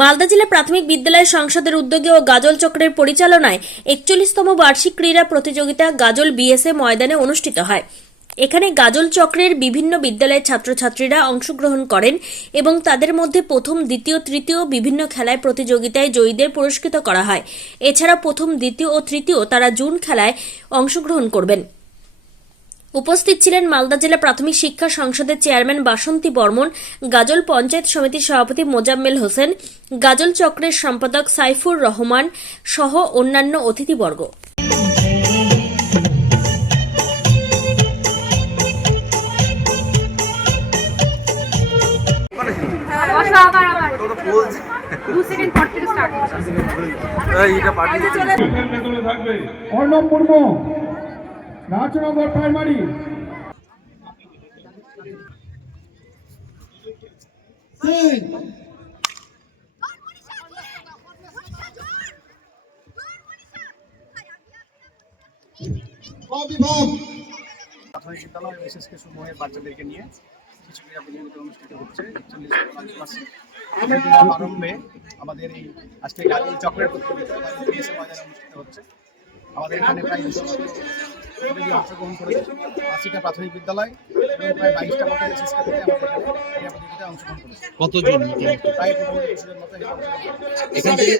মালদা জেলা প্রাথমিক বিদ্যালয় সংসদের উদ্যোগে ও গাজল চক্রের পরিচালনায় একচল্লিশতম বার্ষিক ক্রীড়া প্রতিযোগিতা গাজল বিএসএ ময়দানে অনুষ্ঠিত হয়। এখানে গাজল চক্রের বিভিন্ন বিদ্যালয়ের ছাত্রছাত্রীরা অংশগ্রহণ করেন এবং তাদের মধ্যে প্রথম, দ্বিতীয়, তৃতীয় বিভিন্ন খেলায় প্রতিযোগিতায় জয়ীদের পুরস্কৃত করা হয়। এছাড়া প্রথম, দ্বিতীয় ও তৃতীয় তারা জুন খেলায় অংশগ্রহণ করবেন। উপস্থিত ছিলেন মালদা জেলা প্রাথমিক শিক্ষা সংসদের চেয়ারম্যান বাসন্তী বর্মন গাজল পঞ্চায়েত সমিতির সভাপতি মোজাম্মেল হোসেন গাজল চক্রের সম্পাদক সাইফুর রহমান সহ অন্যান্য অতিথিবর্গ। অর্ণব মুর্মু রাজনগর প্রাইমারি অবিভাগ প্রাথমিক বিদ্যালয় এবং এসএসকে সমূহের বাচ্চাদেরকে নিয়ে কিছু ক্রীড়া প্রতিযোগিতা অনুষ্ঠিত হচ্ছে আরম্ভে আমাদের এই আজকে গাজল চক্রের প্রতিযোগিতা অনুষ্ঠিত হচ্ছে। আমাদের এখানে প্রায় প্রতিযোগী অংশগ্রহণ করেছে আশিটা প্রাথমিক বিদ্যালয় এবং প্রায় বাইশটা মতো এসএসকে থেকে আমরা এখানে প্রতিযোগিতায় অংশগ্রহণ করেছি কতজন প্রায় মতো। এখান থেকে